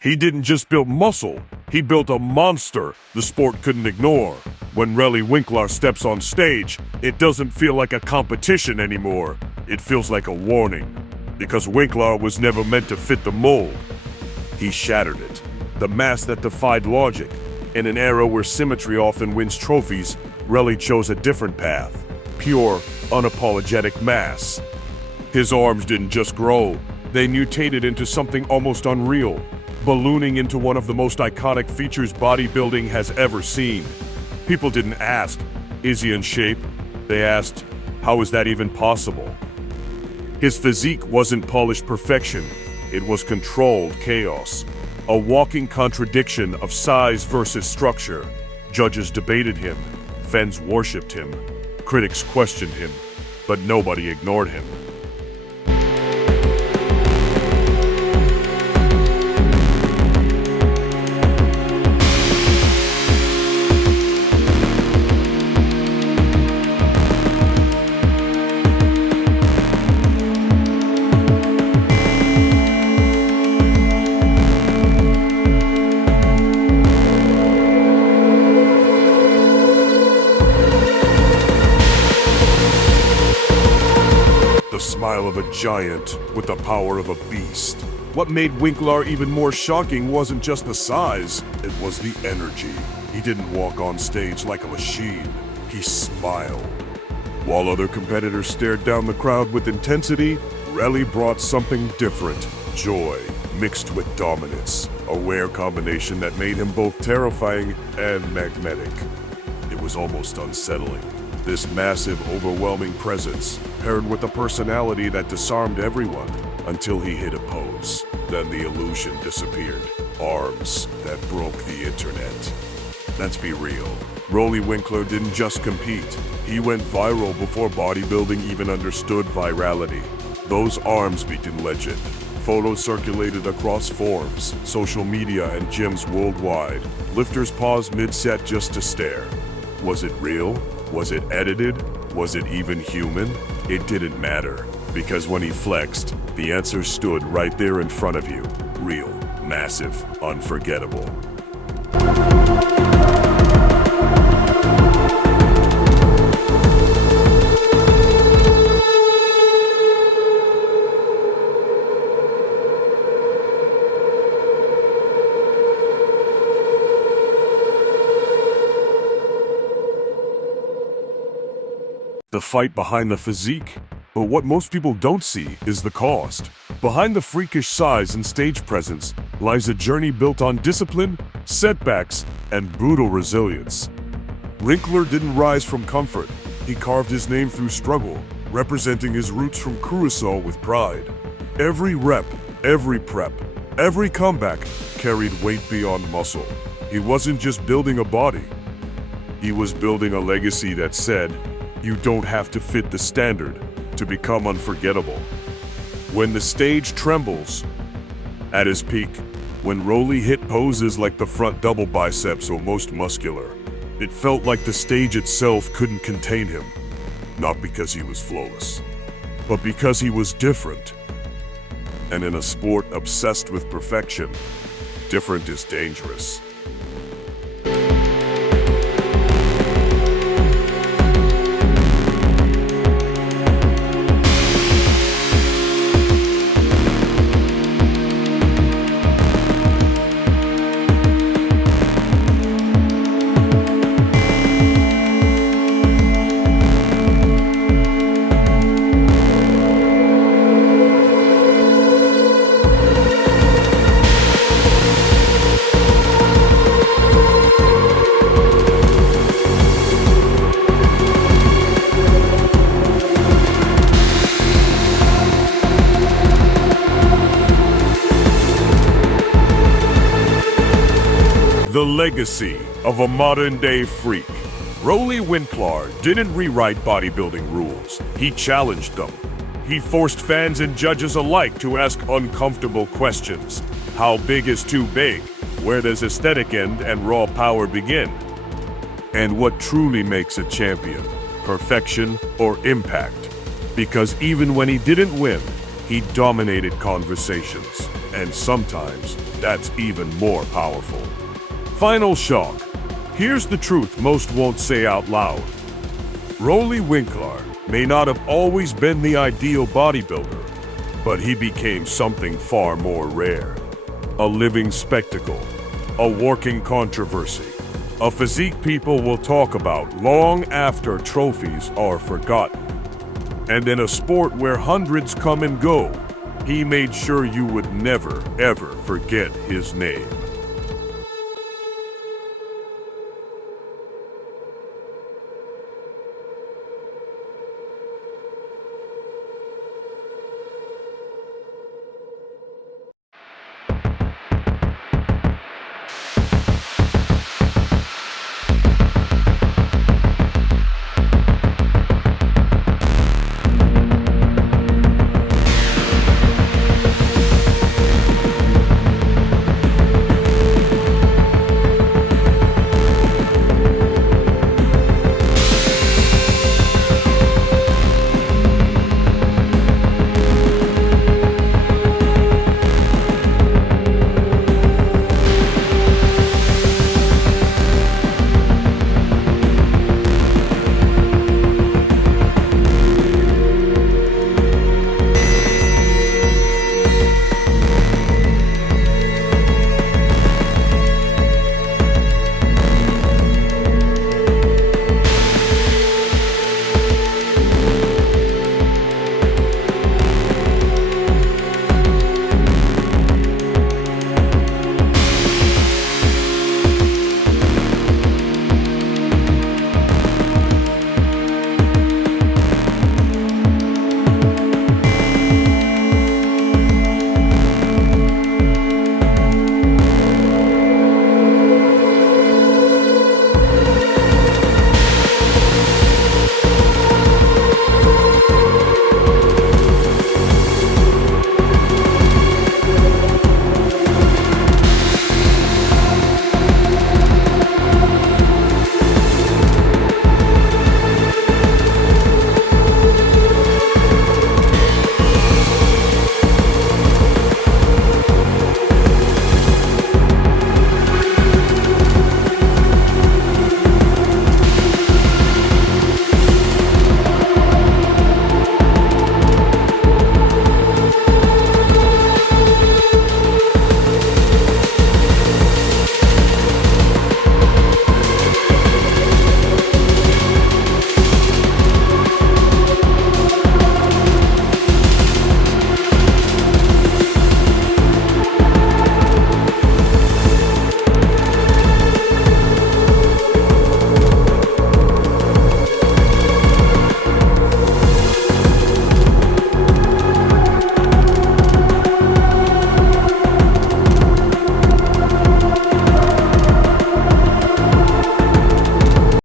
He didn't just build muscle, he built a monster the sport couldn't ignore. When Roelly Winklaar steps on stage, it doesn't feel like a competition anymore. It feels like a warning. Because Winklaar was never meant to fit the mold. He shattered it. The mass that defied logic. In an era where symmetry often wins trophies, Roelly chose a different path. Pure, unapologetic mass. His arms didn't just grow, they mutated into something almost unreal, ballooning into one of the most iconic features bodybuilding has ever seen. People didn't ask, is he in shape? They asked, how is that even possible? His physique wasn't polished perfection, it was controlled chaos. A walking contradiction of size versus structure. Judges debated him, fans worshipped him, critics questioned him, but nobody ignored him. The smile of a giant with the power of a beast. What made Winklaar even more shocking wasn't just the size, it was the energy. He didn't walk on stage like a machine, he smiled. While other competitors stared down the crowd with intensity, Roelly brought something different, joy mixed with dominance, a rare combination that made him both terrifying and magnetic. It was almost unsettling. This massive, overwhelming presence, paired with a personality that disarmed everyone until he hit a pose. Then the illusion disappeared. Arms that broke the internet. Let's be real. Roelly Winklaar didn't just compete. He went viral before bodybuilding even understood virality. Those arms became legend. Photos circulated across forums, social media, and gyms worldwide. Lifters paused mid-set just to stare. Was it real? Was it edited? Was it even human? It didn't matter, because when he flexed, the answer stood right there in front of you. Real, massive, unforgettable. The fight behind the physique. But what most people don't see is the cost. Behind the freakish size and stage presence lies a journey built on discipline, setbacks, and brutal resilience. Winklaar didn't rise from comfort. He carved his name through struggle, representing his roots from Curacao with pride. Every rep, every prep, every comeback carried weight beyond muscle. He wasn't just building a body. He was building a legacy that said, you don't have to fit the standard to become unforgettable. When the stage trembles, at his peak, when Roelly hit poses like the front double biceps or most muscular, it felt like the stage itself couldn't contain him. Not because he was flawless, but because he was different. And in a sport obsessed with perfection, different is dangerous. The legacy of a modern-day freak. Roelly Winklaar didn't rewrite bodybuilding rules. He challenged them. He forced fans and judges alike to ask uncomfortable questions. How big is too big? Where does aesthetic end and raw power begin? And what truly makes a champion? Perfection or impact? Because even when he didn't win, he dominated conversations. And sometimes that's even more powerful. Final shock. Here's the truth most won't say out loud. Roelly Winklaar may not have always been the ideal bodybuilder, but he became something far more rare. A living spectacle, a working controversy, a physique people will talk about long after trophies are forgotten. And in a sport where hundreds come and go, he made sure you would never, ever forget his name.